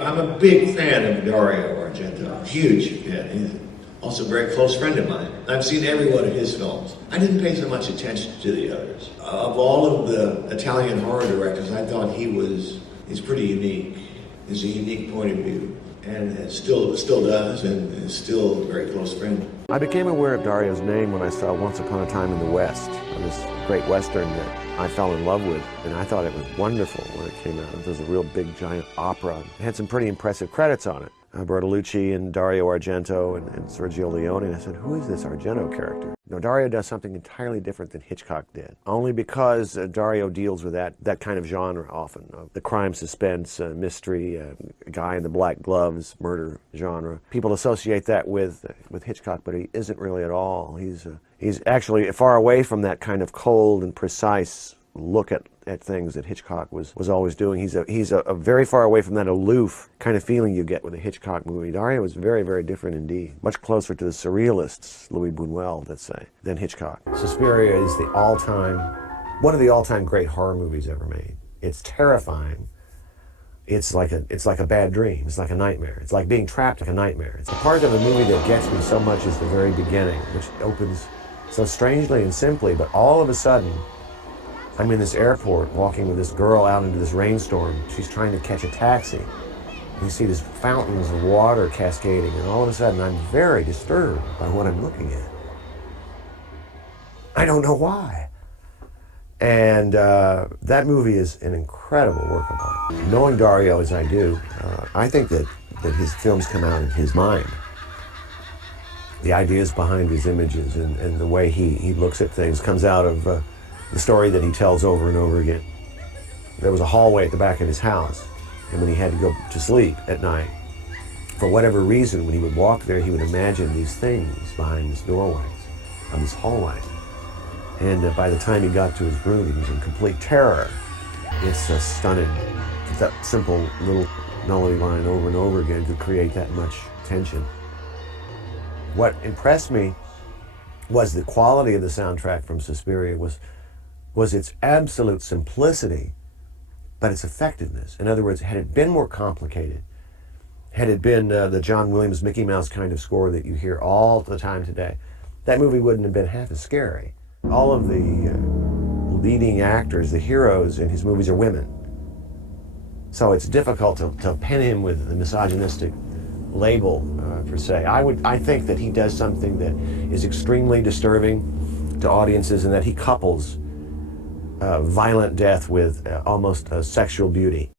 I'm a big fan of Dario Argento, huge fan. He's also a very close friend of mine. I've seen every one of his films. I didn't pay so much attention to the others. Of all of the Italian horror directors, I thought he's pretty unique. He's a unique point of view, and it still does, and is still a very close friend. I became aware of Dario's name when I saw Once Upon a Time in the West, this great Western that I fell in love with, and I thought it was wonderful when it came out. It was a real big, giant opera. It had some pretty impressive credits on it. Bertolucci and Dario Argento and Sergio Leone, and I said, who is this Argento character? No, Dario does something entirely different than Hitchcock did, only because Dario deals with that kind of genre often, the crime, suspense, mystery, guy in the black gloves, murder genre. People associate that with Hitchcock, but he isn't really at all. He's actually far away from that kind of cold and precise look at things that Hitchcock was always doing. He's a very far away from that aloof kind of feeling you get with a Hitchcock movie. Dario was very, very different indeed. Much closer to the surrealists, Louis Buñuel, let's say, than Hitchcock. Suspiria is one of the all-time great horror movies ever made. It's terrifying. It's like a bad dream. It's like a nightmare. It's like being trapped like a nightmare. It's a part of the movie that gets me so much is the very beginning, which opens so strangely and simply, but all of a sudden, I'm in this airport walking with this girl out into this rainstorm. She's trying to catch a taxi. You see these fountains of water cascading, and all of a sudden I'm very disturbed by what I'm looking at. I don't know why. And that movie is an incredible work of art. Knowing Dario as I do, I think that his films come out of his mind. The ideas behind his images and the way he looks at things comes out of the story that he tells over and over again. There was a hallway at the back of his house, and when he had to go to sleep at night, for whatever reason, when he would walk there, he would imagine these things behind his doorways of this hallway. And by the time he got to his room, he was in complete terror. It's just stunning. That simple little melody line over and over again could create that much tension. What impressed me was the quality of the soundtrack from Suspiria was its absolute simplicity, but its effectiveness. In other words, had it been more complicated, had it been the John Williams Mickey Mouse kind of score that you hear all the time today, that movie wouldn't have been half as scary. All of the leading actors, the heroes in his movies are women. So it's difficult to pin him with the misogynistic label, per se. I think that he does something that is extremely disturbing to audiences, and that he couples violent death with almost sexual beauty.